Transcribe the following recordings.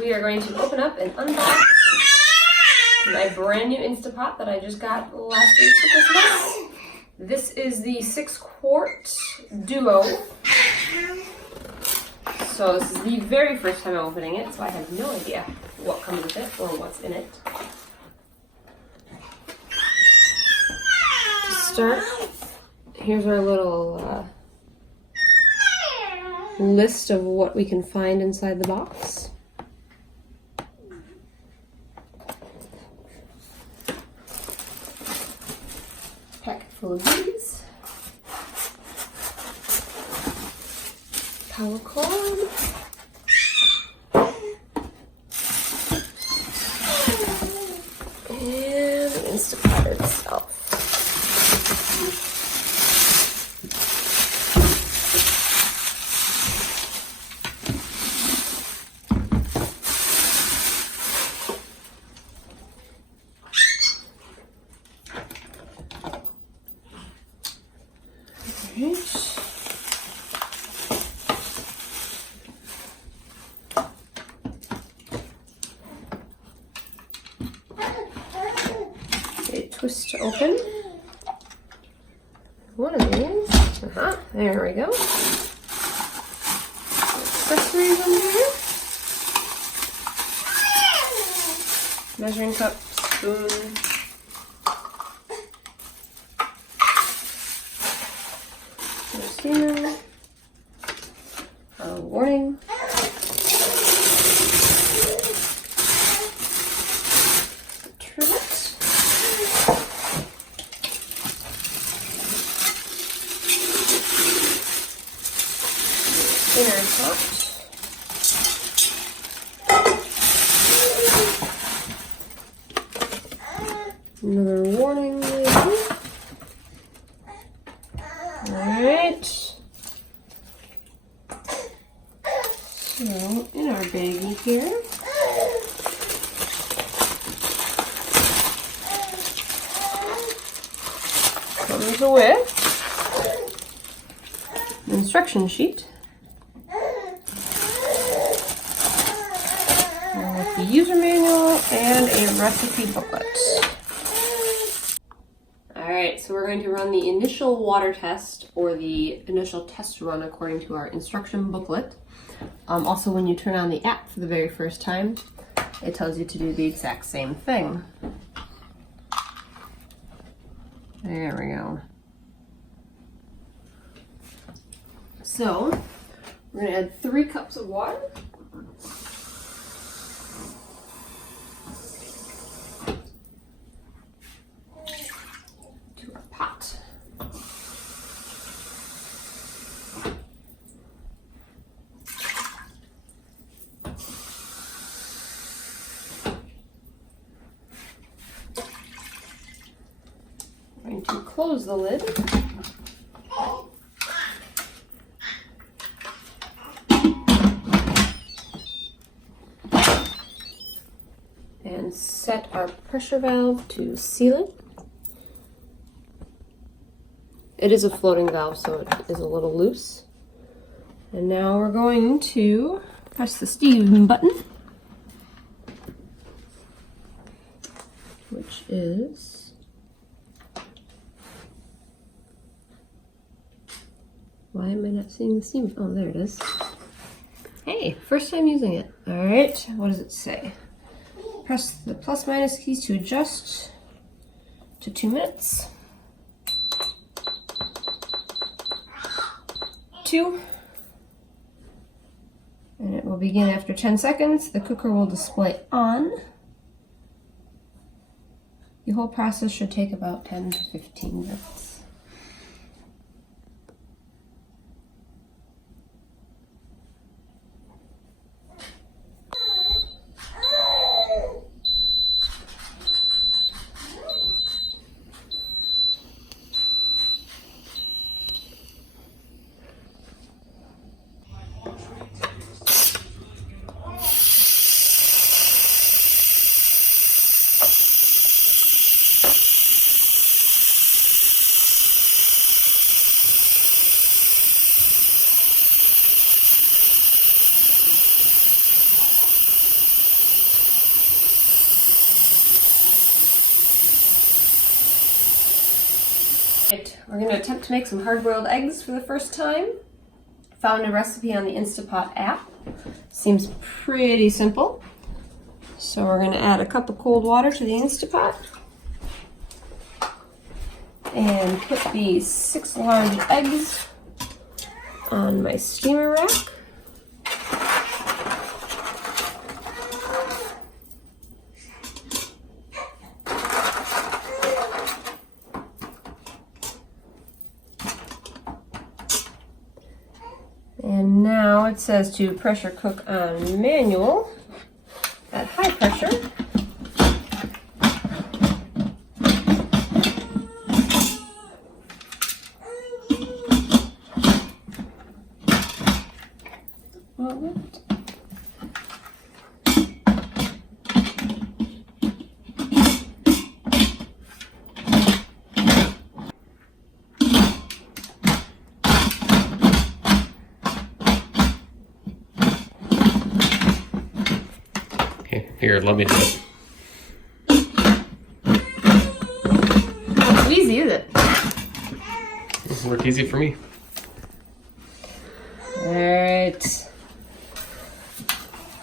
we are going to open up and unbox my brand new Instapot that I just got last week for Christmas. This is the 6-quart Duo. So this is the very first time I'm opening it, so I have no idea what comes with it or what's in it. To start, here's our little list of what we can find inside the box. Packet full of these. Power cord. And the Instapot itself. Twist to open one of these. There we go. Accessories under here. Measuring cup, spoon. Steamer. Warning. Inner top. Another warning label. Alright. So, in our baggie here, comes with an instruction sheet. The user manual and a recipe booklet. Alright, so we're going to run the initial water test, or the initial test run according to our instruction booklet. Also, when you turn on the app for the very first time, it tells you to do the exact same thing. There we go. So, we're going to add 3 cups of water. Going to close the lid. And set our pressure valve to seal it. It is a floating valve, so it is a little loose. And now we're going to press the steam button, which is why am I not seeing the steam? Oh, there it is. Hey, first time using it. All right, what does it say? Press the plus minus keys to adjust to 2 minutes. 2. And it will begin after 10 seconds. The cooker will display on. The whole process should take about 10 to 15 minutes. Right, we're going to attempt to make some hard-boiled eggs for the first time. Found a recipe on the Instapot app. Seems pretty simple. So we're going to add a cup of cold water to the Instapot and put these 6 large eggs on my steamer rack. And now it says to pressure cook on manual at high pressure. Here, let me do it. Not so easy, is it? This will work easy for me. Alright.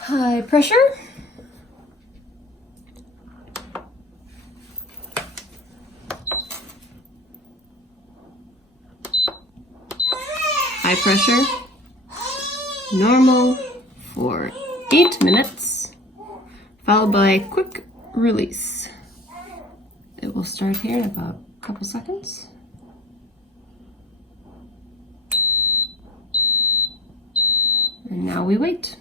High pressure. High pressure. Normal for 8 minutes. Followed by a quick release. It will start here in about a couple seconds. And now we wait.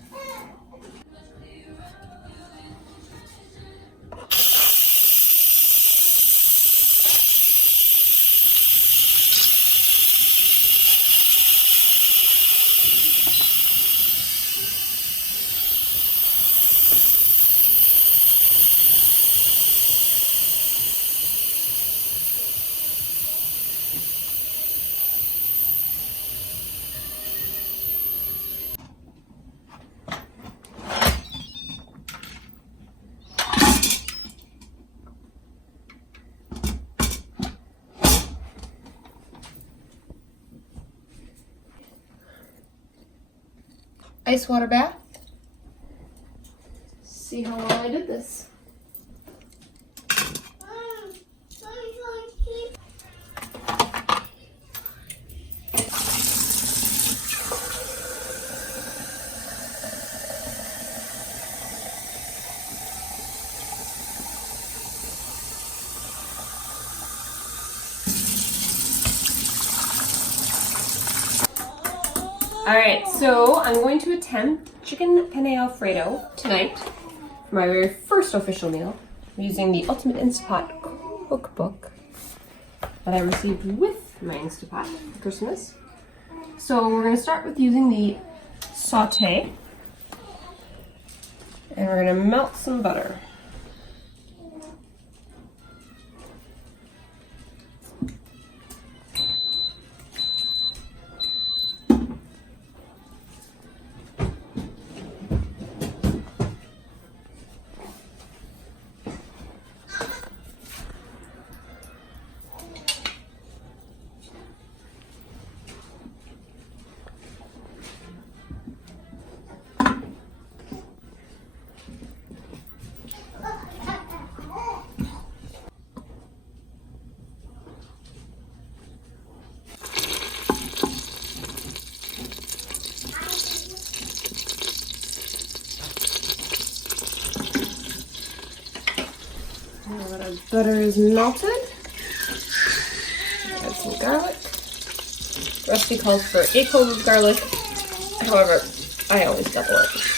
Ice water bath. See how well I did this. Alright, so I'm going to attempt chicken penne alfredo tonight for my very first official meal using the Ultimate Instapot cookbook that I received with my Instapot for Christmas. So we're going to start with using the saute, and we're going to melt some butter. Now that our butter is melted, add some garlic. The recipe calls for 8 cloves of garlic. However, I always double it.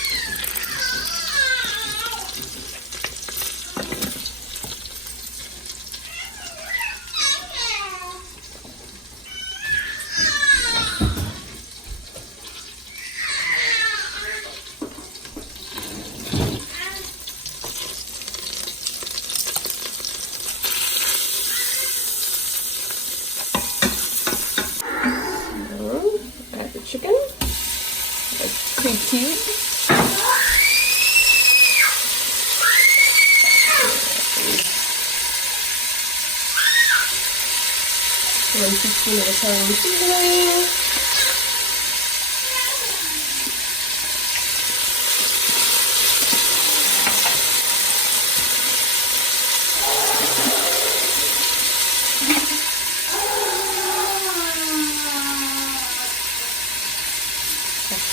Add the chicken, like pre-cubed. 1 teaspoon of Italian seasoning.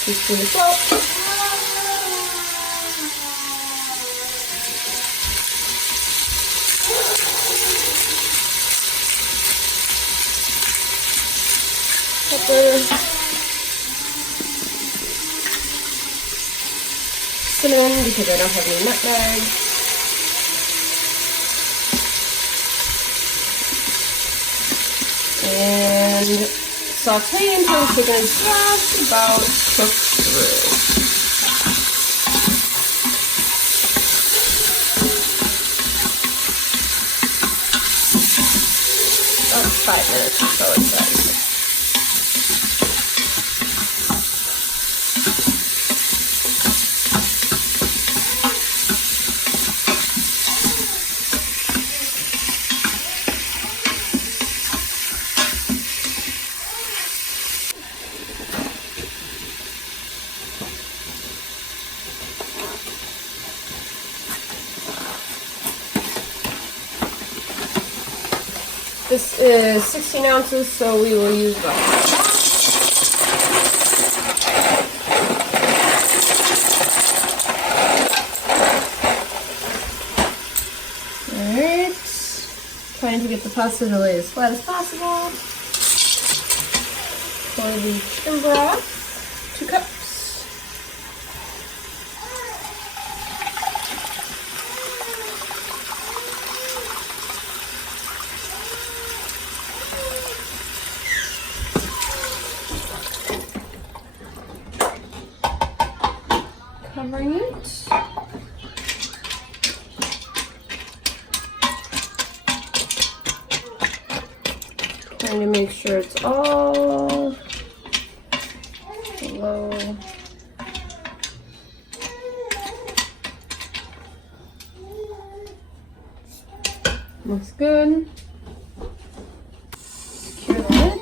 Teaspoon of salt. Pepper. Cinnamon, because I don't have any nutmeg. And saute until the chicken is just about cooked through. About 5 minutes or so, it says. This is 16 ounces, so we will use about half. Alright. Trying to get the pasta to lay as flat as possible. For the chicken broth, 2 cups. Covering it. Trying to make sure it's all low. Looks good. Secure the lid.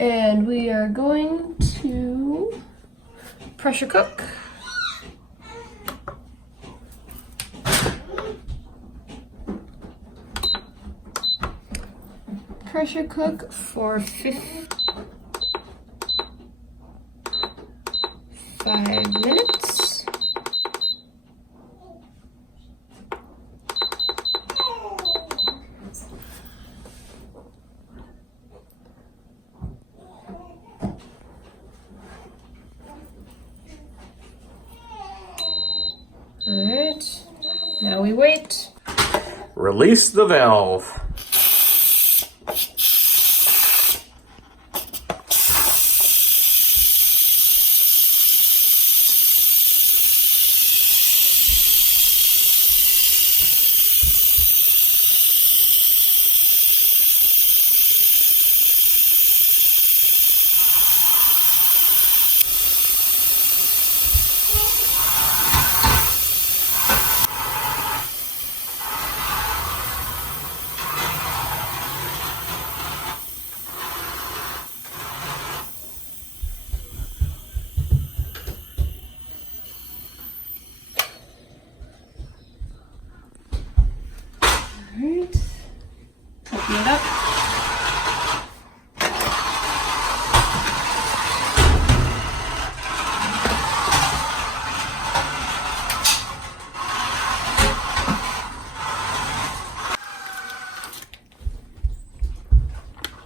And we are going to pressure cook. Pressure cook for 5 minutes. Alright, now we wait. Release the valve. Alright, open it up.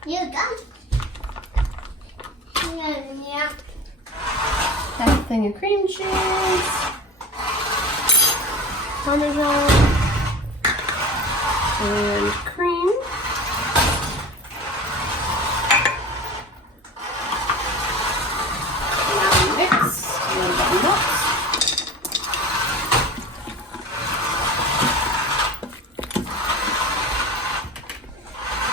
You're done. Yeah. Half a thing of cream cheese, Parmesan, and